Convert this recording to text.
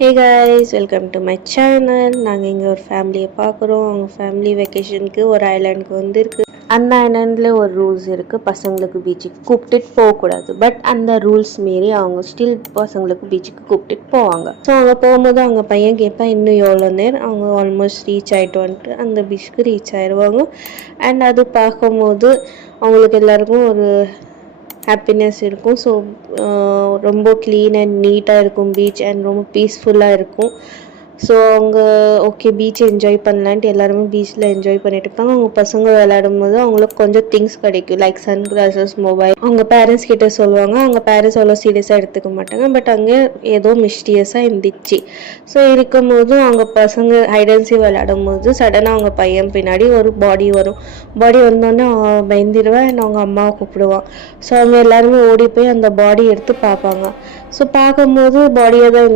Hey guys, welcome to my channel. நாங்கள் இங்கே ஒரு ஃபேமிலியை பார்க்குறோம். அவங்க ஃபேமிலி வெக்கேஷனுக்கு ஒரு ஐலாண்டுக்கு வந்துருக்கு. அந்த ஐலாண்டில் ஒரு ரூல்ஸ் இருக்குது, பசங்களுக்கு பீச்சுக்கு கூப்பிட்டுட்டு போகக்கூடாது. பட் அந்த ரூல்ஸ் மீறி அவங்க ஸ்டில் பசங்களுக்கு பீச்சுக்கு கூப்பிட்டுட்டு போவாங்க. ஸோ அவங்க போகும்போது அவங்க பையன் கேட்பான் இன்னும் எவ்வளோ நேரம். அவங்க ஆல்மோஸ்ட் ரீச் ஆகிட்டு வந்துட்டு அந்த பீச்சுக்கு ரீச் ஆயிடுவாங்க. அண்ட் அது பார்க்கும்போது அவங்களுக்கு எல்லாருக்கும் ஒரு ஹாப்பினஸ் இருக்கும். ஸோ ரொம்ப க்ளீன் அண்ட் நீட்டாக இருக்கும் பீச் அண்ட் ரொம்ப பீஸ்ஃபுல்லாக இருக்கும். ஸோ அவங்க ஓகே பீச் என்ஜாய் பண்ணலான்ட்டு எல்லாருமே பீச்சில் என்ஜாய் பண்ணிட்டு இருப்பாங்க. அவங்க பசங்க விளையாடும் போது அவங்களுக்கு கொஞ்சம் திங்ஸ் கிடைக்கும், லைக் சன் கிளாஸஸ், மொபைல். அவங்க பேரண்ட்ஸ் கிட்ட சொல்லுவாங்க. அவங்க பேரண்ட்ஸ் அவ்வளோ சீரியஸாக எடுத்துக்க மாட்டாங்க. பட் அங்கே ஏதோ மிஸ்டீரியஸாக இருந்துச்சு. ஸோ இருக்கும்போது அவங்க பசங்க ஹைடன்சி விளையாடும் போது சடனாக அவங்க பையன் பின்னாடி ஒரு பாடி வரும். பாடி வந்தோடனே அவன் பயந்துடுவான் அண்ட் அவங்க அம்மாவை கூப்பிடுவான். ஸோ அவங்க எல்லாருமே ஓடி போய் அந்த பாடி எடுத்து பார்ப்பாங்க. ஸோ பார்க்கும்போது பாடியை தான்